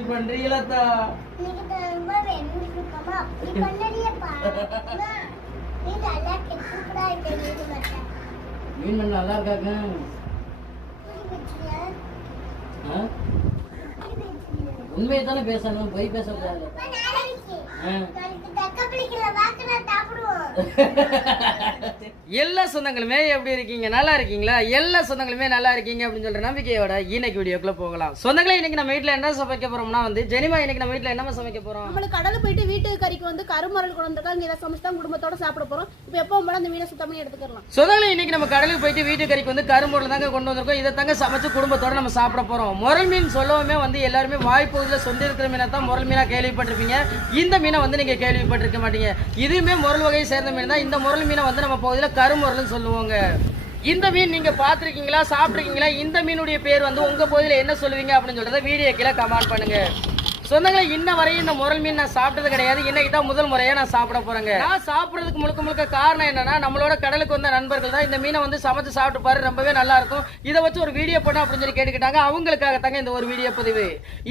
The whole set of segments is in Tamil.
பண்றீங்களா மீன் நல்லா இருக்காங்க உண்மையை தானே பேசணும் பொய் பேசக்கூடாது. தக்க பிடிக்கல வாக்குனா சாப்பிடுவோம். எல்லா சொந்தங்களுமே எப்படி இருக்கீங்க? நல்லா இருக்கீங்களா? எல்லா சொந்தங்களுமே நல்லா இருக்கீங்க அப்படின்னு சொல்ற நம்பிக்கையோட இன்னைக்கு வீடியோக்குள்ள போகலாம். சொந்தங்களே இன்னைக்கு நம்ம வீட்ல என்ன சமைக்க போறோம்னா வந்து ஜெனிமா இன்னைக்கு நம்ம வீட்ல என்ன சமைக்க போறோம்? நம்மளுக்கு கடல் போயிட்டு வீட்டு கறிக்கு வந்து கருமரல் கொண்டு வந்திருக்காங்க இதை சமைச்சு தான் குடும்பத்தோட சாப்பிட போறோம். இப்போ எப்பவும் போல அந்த மீனை சுத்தம் பண்ணி எடுத்துக்கலாம் சொந்தங்களே இன்னைக்கு நம்ம கடலுக்கு போயிட்டு வீட்டு கறிக்கு வந்து கரும்பொருள் தாங்க கொண்டு வந்திருக்கோம். இதை தாங்க சமைச்சு குடும்பத்தோட நம்ம சாப்பிட போறோம். முரல் மீன் சொல்லவுமே வந்து எல்லாருமே வாய்ப்பகுதியில் சொந்த இருக்கிற மீனை தான் முரல் மீனா கேள்விப்பட்டிருப்பீங்க. இந்த மீனை வந்து நீங்க கேள்விப்பட்டிருக்க மாட்டீங்க. இதுவுமே முரல் வகையை சேர்ந்த மீன் தான். இந்த முரல் மீனை வந்து நம்ம பகுதியில் கருமுரல்னு சொல்லுவோங்க. இந்த மீன் நீங்க பார்த்துருக்கீங்களா சாப்பிட்ருக்கீங்களா இந்த மீனுடைய பேர் வந்து உங்க பகுதியில் என்ன சொல்லுவீங்க அப்படின்னு சொல்றத வீடியோ கீழே கமெண்ட் பண்ணுங்க. சொந்தங்களே இன்ன வரையும் இந்த முரல் மீன் நான் சாப்பிட்டது கிடையாது. இன்னைக்கு தான் முதல் முறையா நான் சாப்பிட போறேங்க. நான் சாப்பிடுறதுக்கு முழுக்க முழுக்க காரணம் என்னன்னா நம்மளோட கடலுக்கு வந்த நண்பர்கள் தான் இந்த மீனை வந்து சமைச்சு சாப்பிட்டு பாரு ரொம்பவே நல்லா இருக்கும். இதை வச்சு ஒரு வீடியோ பண்ண அப்படின்னு சொல்லி கேட்டுக்கிட்டாங்க. அவங்களுக்காக தாங்க இந்த ஒரு வீடியோ பதிவு.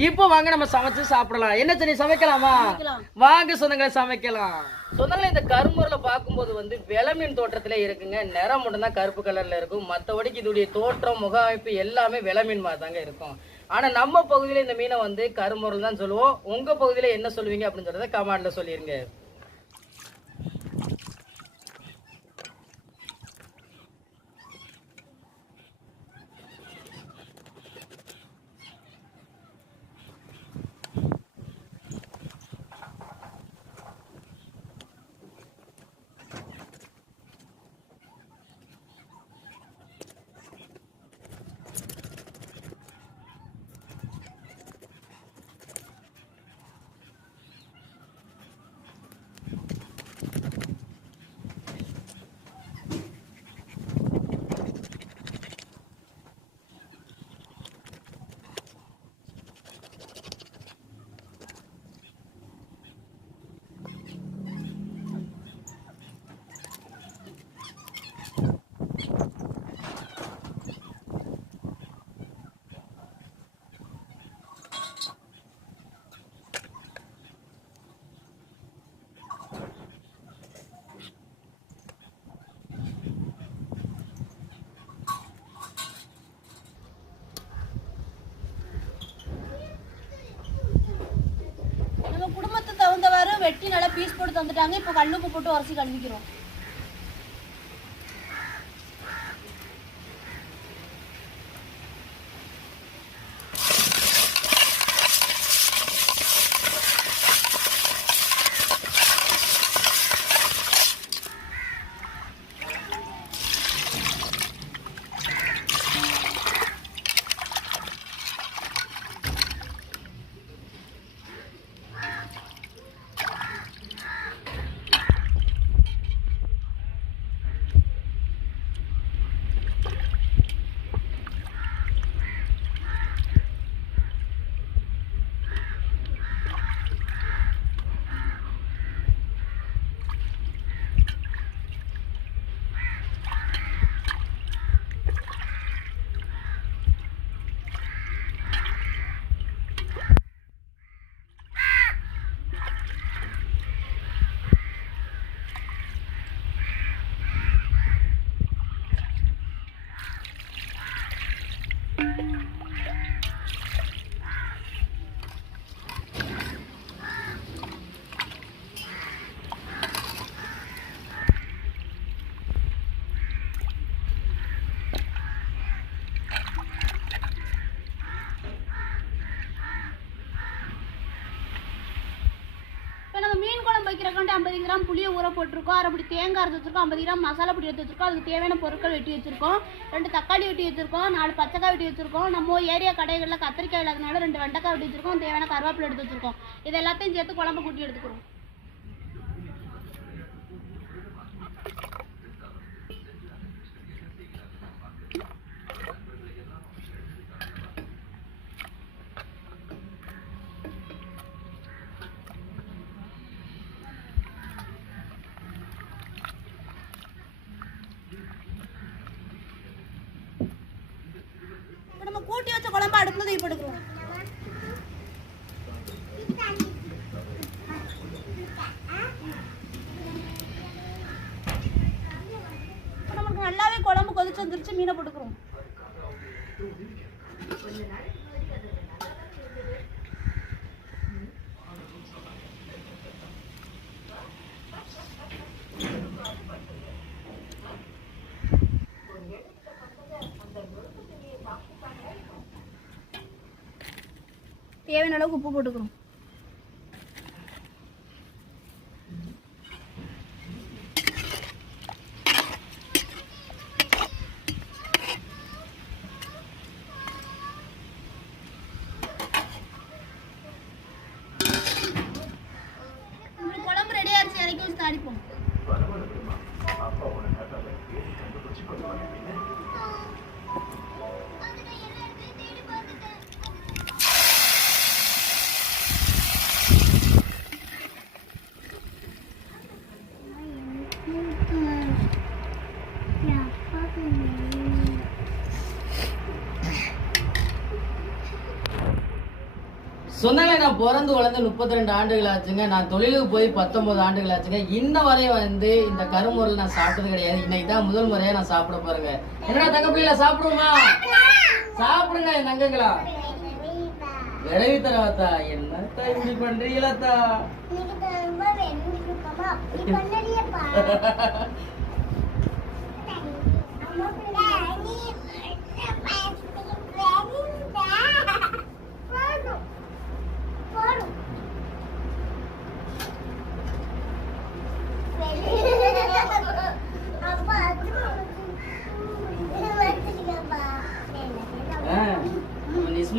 இப்போ வாங்க நம்ம சமைச்சு சாப்பிடலாம். என்ன சரி சமைக்கலாமா? சமைக்கலாம். வாங்க சொந்தங்களை சமைக்கலாம். சொந்தங்களை இந்த கரும்பொருளை பார்க்கும்போது வந்து வெளமீன் தோற்றத்துல இருக்குங்க. நிறம் மட்டும்தான் கருப்பு கலர்ல இருக்கும். மற்றபடிக்கு இதோடைய தோற்றம் முக அமைப்பு எல்லாமே வெளமீன் மாதிரி தாங்க இருக்கும். ஆனால் நம்ம பகுதியில் இந்த மீனை வந்து கரும்பொருள் தான் சொல்லுவோம். உங்கள் பகுதியில் என்ன சொல்லுவீங்க அப்படின்னு சொல்கிறத கமெண்ட்ல சொல்லிருங்க நம்ம குடும்பத்துக்கு தகுந்தவாறு வெட்டி நல்லா பீஸ் போட்டு தந்துட்டாங்க. இப்போ கல்லுப்பு போட்டு உரசி கழுவிக்கிறோம் இப்போ நம்ம மீன் குழம்பு வைக்கிறக்காண்டி ஐம்பது கிராம் புளியை ஊற போட்டிருக்கோம். அரைப்படி தேங்காய் அரைச்சி வச்சிருக்கோம். ஐம்பது கிராம் மசாலா பொடி எடுத்து வச்சிருக்கோம். அதுக்கு தேவையான பொருட்கள் வெட்டி வச்சிருக்கோம். ரெண்டு தக்காளி வெட்டி வச்சிருக்கோம். நாலு பச்சைக்காய் வெட்டி வச்சிருக்கோம். நம்ம ஏரியா கடைகளில் கத்திரிக்காய் இல்லாதனால ரெண்டு வெண்டைக்காய் வெட்டி வச்சிருக்கோம். தேவையான கருவேப்பிலை எடுத்து வச்சிருக்கோம். இது எல்லாத்தையும் சேர்த்து குழம்பு கூட்டி எடுத்துக்கிறோம் போய் படுக்கிறோம் நல்லாவே குழம்பு கொதிச்சு வந்துருச்சு மீனை போட்டுக்கிறோம். தேவையான அளவுக்கு உப்பு போட்டுக்கிறோம் சொன்னாலே நான் பிறந்து வளர்ந்து முப்பத்தி ரெண்டு ஆண்டுகள் ஆச்சுங்க. நான் தொழிலுக்கு போய் பத்தொன்பது ஆண்டுகள் ஆச்சுங்க. இன்ன வரையும் வந்து இந்த கருமுறையில் நான் சாப்பிட்டது கிடையாது. இன்னைக்கு தான் முதல் முறையா நான் சாப்பிட போறேங்க. என்னடா தங்க பிள்ளைல சாப்பிடுமா சாப்பிடுங்க என் தங்கங்களா. விளைவி தரவாத்தா என்னத்தா இப்படி பண்றீங்களாத்தா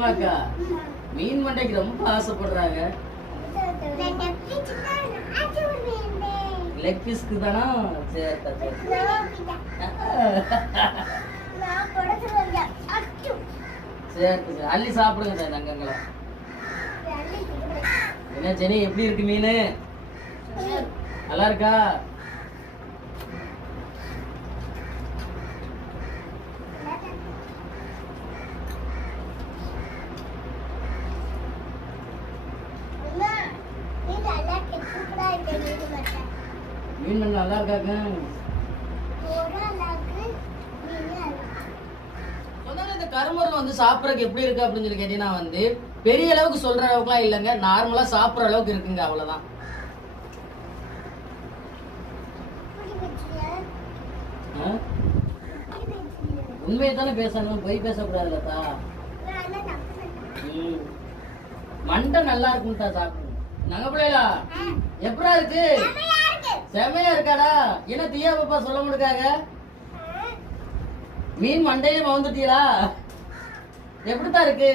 நம்ம மீன் மண்டைக்கு ரொம்ப ஆசைப்படுறாங்க. லெக் பீஸ்க்கு தானா? சேர்த்தா சேர்த்து சரி. அள்ளி சாப்பிடுங்க சார் தங்கங்களா. என்ன செனி எப்படி இருக்கு மீன்? நல்லா இருக்கா? மீன் நல்லா இருக்காங்க. கரும்பொருள் வந்து சாப்பிட்றதுக்கு எப்படி இருக்கு அப்படின்னு சொல்லி கேட்டீங்கன்னா வந்து பெரிய அளவுக்கு சொல்ற அளவுக்குலாம் இல்லைங்க. நார்மலா சாப்பிட்ற அளவுக்கு இருக்குங்க அவ்வளவுதான்? உண்மையை தானே பேசணும். பொய் பேசக்கூடாதுல்லத்தா ம். மண்டை நல்லா இருக்கும்டா சாப்பிடணும் நகை பிள்ளைகளா? எப்படா இருக்கு? செமையா இருக்காடா. என்ன தீயா பாப்பா சொல்ல முடியாங்க மீன் மண்டையில மவுந்துட்டீங்களா எப்படித்தான் இருக்கு?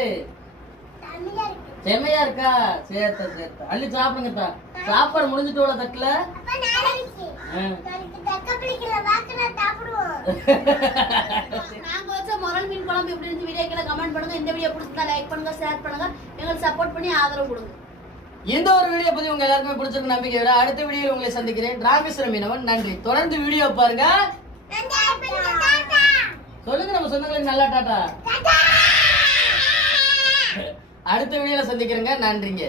செமையா இருக்கா. சேர்த்த சேர்த்த அள்ளி சாப்பிடுங்கத்தா. சாப்பாடு முடிஞ்சிட்டு உள்ள தட்டுல. நாங்க வச்ச முரல் மீன் குழம்பு எப்படி இருந்துச்சு? வீடியோ கீழே கமெண்ட் பண்ணுங்க. இந்த வீடியோ பிடிச்சிருந்தா லைக் பண்ணுங்க ஷேர் பண்ணுங்க. எங்களுக்கு சப்போர்ட் பண்ணி ஆதரவு கொடுங்க. இந்த ஒரு வீடியோ பத்தி உங்க எல்லாருக்குமே பிடிச்சிருக்கு நம்பிக்கை விட அடுத்த வீடியோவில் உங்களை சந்திக்கிறேன். ராமேஸ்வரம் மீனவன் நன்றி. தொடர்ந்து வீடியோ பாருங்க. சொல்லுங்க நம்ம சொந்தங்களுக்கு நல்லா டாட்டா! அடுத்த வீடியோல சந்திக்கிறேங்க. நன்றிங்க.